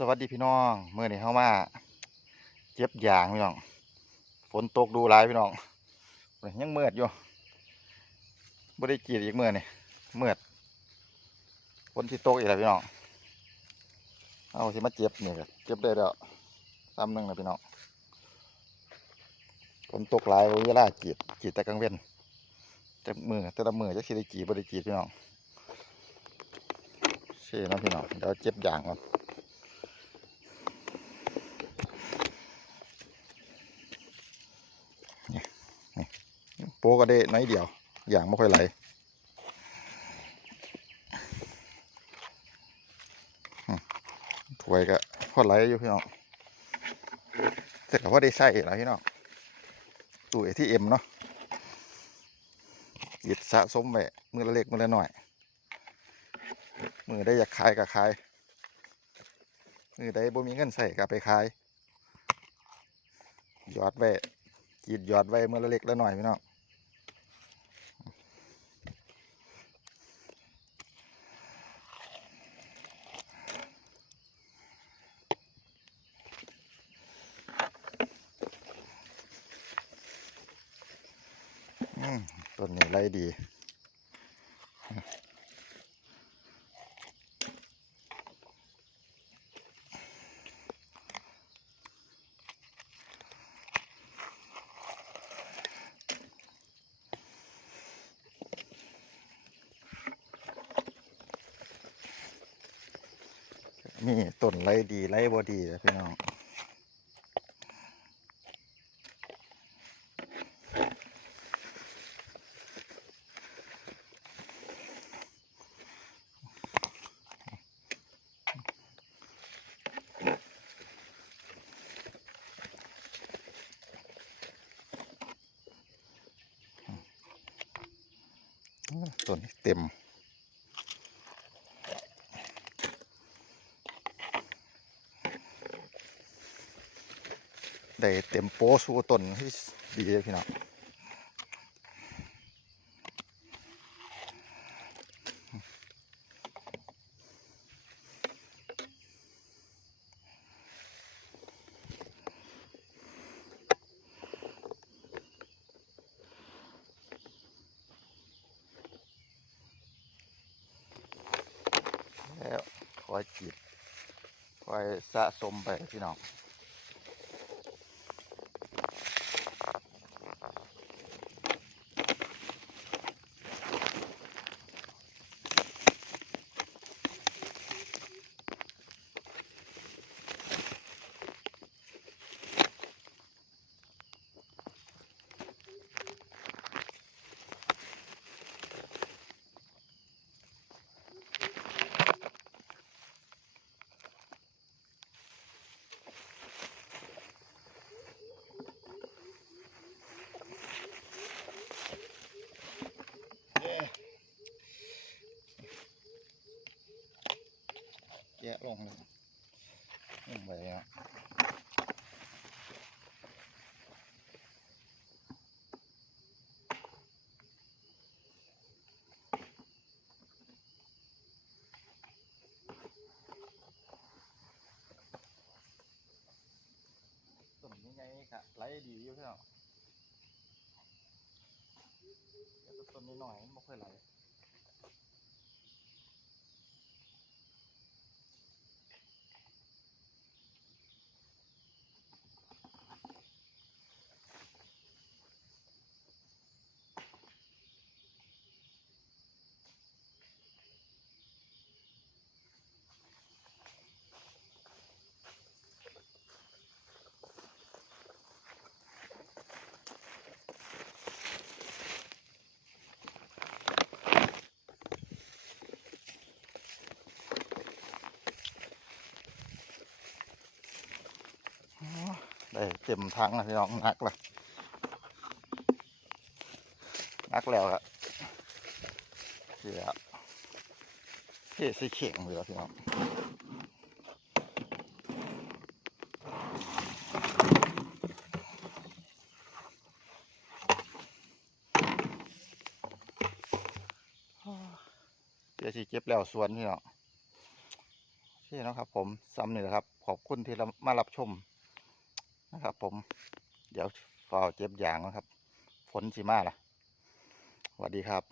สวัสดีพี่น้องเมื่อนี้เข้ามาเจ็บยางพี่น้อง ฝนตกดูหลายพี่น้องยังเมืดอยู่บ่ได้กรีดอีกเมื่อนี่เมื่อดฝนที่ตกอีกแล้วพี่น้องเอาสิมาเจ็บนี่ก็เจ็บได้แล้วซ้ำหนึงนะพี่น้องฝนตกหลายเวลากรีดกรีดแต่กลางเว้นแต่มือแต่ละมือจะสิได้กรีดบ่ได้กรีดพี่น้องเช่นะพี่น้องเดี๋ยวเจ็บยางก่อน ปก็ได้น้อยเดียว อย่างไม่ค่อยไหลถวยก็พอไหลอยู่พี่น้องแต่ก็พอได้ใส่แล้วพี่น้องตู้เอทีเอ็มเนาะหยิดสะสมไว้มือละเล็กมือละหน่อย มือได้อยากขายก็ขาย มือได้บ่มีเงินใส่ก็ไปขาย หยอดไว้กรีดหยอดไว้มือละเล็กละหน่อยพี่น้อง ต้นนี้ไรดีมีต้นไรดีไรบ่ดีนะพี่น้อง ต้นนี้เต็ม ได้เต็มโป๊สู่ต้นที่ดีเลยพี่น้องแล้วค อยจีบคอยสะสมไปพี่น้อง แยะลงเลยลงไปแล้วต้นนี้ไงค่ะไหลดีอยู่พี่น้องต้นนี้หน่อยไม่ค่อยไหล ได้เต็มถังแล้วพี่น้องนักละนักแล้วครับเสียเทสีเข่งเลยแล้วพี่น้องเดี๋ยวสิเก็บแล้วสวนพี่น้องเคเนะครับผมซ้ำนี่แหละครับ ขอบคุณที่มารับชม นะครับ ผม เดี๋ยวฝ่าเจ็บอย่างนะครับ ฝนสิมาล่ะสวัสดีครับ